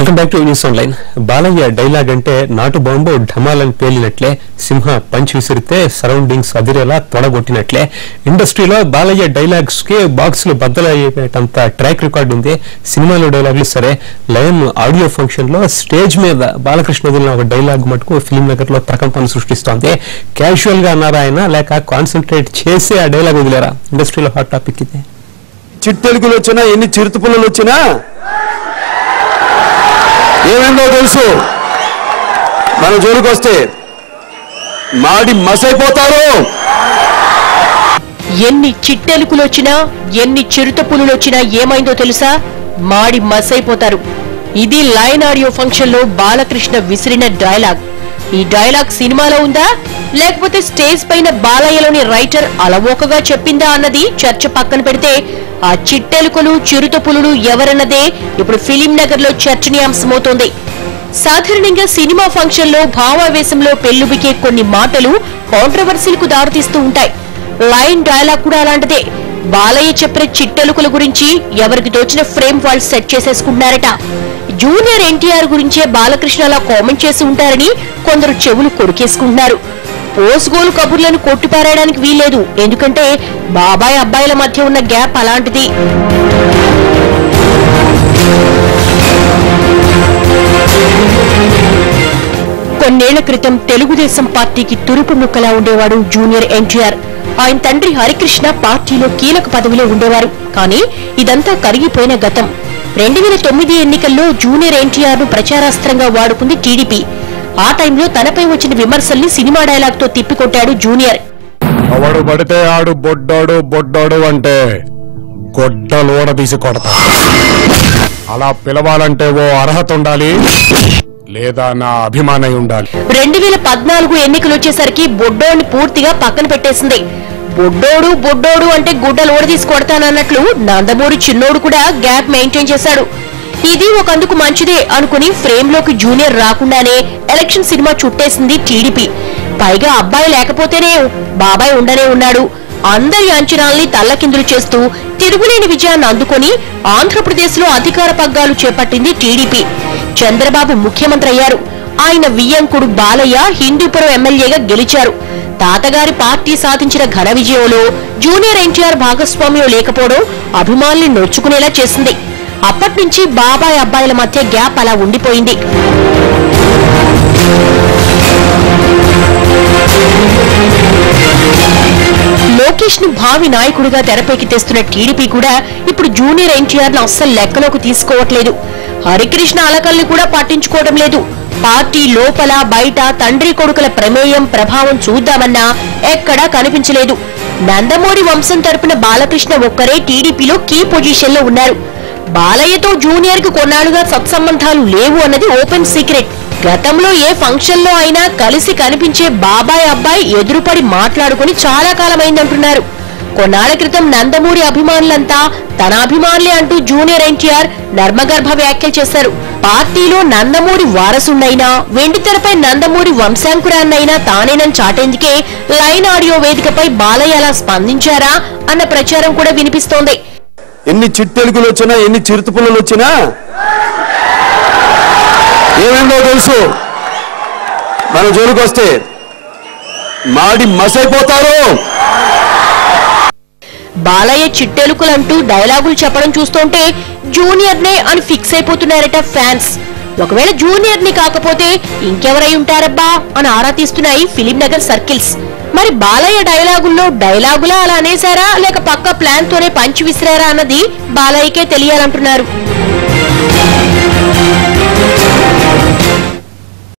Welcome back to news online. Balayya dialogue అంటే నాటు bomb ఢమాలని పేలినట్లే, సింహ punch విసిరితే సరౌండింగ్స్ అదిరేలా తొడగొట్టినట్లే ఇండస్ట్రీలో బాలయ్య డైలాగ్స్ కి బాక్సులు బద్దలయ్యేటంత ట్రాక్ రికార్డు ఉంది. సినిమాలో డైలాగులు సరే, లయన్ ఆడియో ఫంక్షన్ లో స్టేజ్ మీద బాలకృష్ణ వదిలిన ఒక డైలాగ్ మటుకు ఫిల్మ్ నగర్ లో ప్రకంపన సృష్టిస్తోంది. క్యాజువల్ గా అన్నారా ఆయన, లేక కాన్సన్ట్రేట్ చేసి ఆ డైలాగ్ వదిలేరా? ఇండస్ట్రీలో హాట్ టాపిక్ ఇది. చిట్టెలుగులు వచ్చినా, ఎన్ని చిరుతపుల్లలు వచ్చినా ఏమైందో తెలుసు. మన జోలికి వస్తే మాడి మసైపోతారు. ఎన్ని చిట్టెలుకులు వచ్చినా, ఎన్ని చిరుతపులులు వచ్చినా ఏమైందో తెలుసా? మాడి మసైపోతారు. ఇది లయన్ ఆడియో ఫంక్షన్ లో బాలకృష్ణ విసిరిన డైలాగ్. ఈ డైలాగ్ సినిమాలో ఉందా, లేకపోతే స్టేజ్ పైన బాలయ్యలోని రైటర్ అలవోకగా చెప్పిందా అన్నది చర్చ పక్కన పెడితే, ఆ చిట్టెలుకలు చిరుతపులులు ఎవరన్నదే ఇప్పుడు ఫిలిం నగర్ లో చర్చనీయాంశమవుతోంది. సాధారణంగా సినిమా ఫంక్షన్ లో భావావేశంలో పెళ్లుబికే కొన్ని మాటలు కాంట్రవర్సీలకు దారితీస్తూ ఉంటాయి. లైన్ డైలాగ్ కూడా అలాంటిదే. బాలయ్య చెప్పిన చిట్టెలుకల గురించి ఎవరికి తోచిన ఫ్రేమ్ వాళ్ళు సెట్ చేసేసుకుంటున్నారట. జూనియర్ ఎన్టీఆర్ గురించే బాలకృష్ణ అలా కామెంట్ చేసి ఉంటారని కొందరు చెవులు కొరికేసుకుంటున్నారు. పోస్గోలు కబుర్లను కొట్టిపారేయడానికి వీల్లేదు, ఎందుకంటే బాబాయ్ అబ్బాయిల మధ్య ఉన్న గ్యాప్ అలాంటిది. కొన్నేళ్ల క్రితం తెలుగుదేశం పార్టీకి తురుపు ముక్కలా ఉండేవాడు జూనియర్ ఎన్టీఆర్. ఆయన తండ్రి హరికృష్ణ పార్టీలో కీలక పదవిలో ఉండేవారు. కానీ ఇదంతా కరిగిపోయిన గతం. 2009 ఎన్నికల్లో జూనియర్ ఎన్టీఆర్ ను ప్రచారాస్త్రంగా వాడుకుంది టీడీపీ. ఆ టైంలో తనపై వచ్చిన విమర్శల్ని సినిమా డైలాగ్ తో తిప్పికొట్టాడు జూనియర్. అవడు పడితే ఆడు బొడ్డాడు, బొడ్డాడు అంటే గొడ్డలోడ తీసి కొడతా. అలా పిలవాలంటే ఓ అర్హత ఉండాలి, లేదా నా అభిమానై ఉండాలి. 2014 ఎన్నికలు వచ్చేసరికి బొడ్డోడిని పూర్తిగా పక్కన పెట్టేసింది. బొడ్డోడు అంటే గుడ్డలు ఓడదీసి కొడతానన్నట్లు నందమూరి చిన్నోడు కూడా గ్యాప్ మెయింటైన్ చేశాడు. ఇది ఒకందుకు మంచిదే అనుకుని ఫ్రేమ్ లోకి జూనియర్ రాకుండానే ఎలక్షన్ సినిమా చుట్టేసింది టీడీపీ. పైగా అబ్బాయి లేకపోతేనే బాబాయ్ ఉండనే ఉన్నాడు. అందరి అంచనాల్ని తల్లకిందులు చేస్తూ తిరుగులేని విజయాన్ని అందుకొని ఆంధ్రప్రదేశ్ లో అధికార పగ్గాలు చేపట్టింది టీడీపీ. చంద్రబాబు ముఖ్యమంత్రి అయ్యారు. ఆయన వియ్యంకుడు బాలయ్య హిందూపురం ఎమ్మెల్యేగా గెలిచారు. తాతగారి పార్టీ సాధించిన ఘన విజయంలో జూనియర్ ఎన్టీఆర్ భాగస్వామ్యం లేకపోవడం అభిమానుల్ని నొచ్చుకునేలా చేసింది. అప్పట్నుంచి బాబాయ్ అబ్బాయిల మధ్య గ్యాప్ అలా ఉండిపోయింది. లోకేష్ ను భావి నాయకుడిగా తెరపైకి తెస్తున్న టీడీపీ కూడా ఇప్పుడు జూనియర్ ఎన్టీఆర్ ను అస్సలు లెక్కలోకి తీసుకోవట్లేదు. హరికృష్ణ అలకల్ని కూడా పట్టించుకోవడం లేదు. పార్టీ లోపల బయట తండ్రి కొడుకుల ప్రమేయం ప్రభావం చూద్దామన్నా ఎక్కడా కనిపించలేదు. నందమూరి వంశం తరపున బాలకృష్ణ ఒక్కరే టీడీపీలో కీ పొజిషన్ లో ఉన్నారు. బాలయ్యతో జూనియర్ కు కొన్నాళ్లుగా సత్సంబంధాలు లేవు అన్నది ఓపెన్ సీక్రెట్. గతంలో ఏ ఫంక్షన్ లో అయినా కలిసి కనిపించే బాబాయ్ అబ్బాయి ఎదురుపడి మాట్లాడుకుని చాలా కాలమైందంటున్నారు. కొన్నాళ్ల క్రితం నందమూరి అభిమానులంతా తన అభిమానులే అంటూ జూనియర్ ఎన్టీఆర్ నర్మగర్భ వ్యాఖ్యలు చేశారు. పార్టీలో నందమూరి వారసున్నైనా, వెండితెరపై నందమూరి వంశాంకురాన్నైనా తానేనని చాటేందుకే లైన్ ఆడియో వేదికపై బాలయ్య అలా స్పందించారా అన్న ప్రచారం కూడా వినిపిస్తోంది. ఎన్ని చిట్టెలుగులు వచ్చినా, ఎన్ని చిరుతపుల్లలు వచ్చినా ఏమైందో తెలుసు. మన జోలికి వస్తే మాడి మసైపోతారు. బాలయ్య చిట్టెలుకలంటూ డైలాగులు చెప్పడం చూస్తుంటే జూనియర్ నే అని ఫిక్స్ అయిపోతున్నారట ఫ్యాన్స్. ఒకవేళ జూనియర్ ని కాకపోతే ఇంకెవరై ఉంటారబ్బా అని ఆరా తీస్తున్నాయి ఫిలిం నగర్ సర్కిల్స్. మరి బాలయ్య డైలాగులా అలా అనేసారా, లేక పక్క ప్లాన్ తోనే పంచి విసిరారా అన్నది బాలయ్యకే తెలియాలంటున్నారు.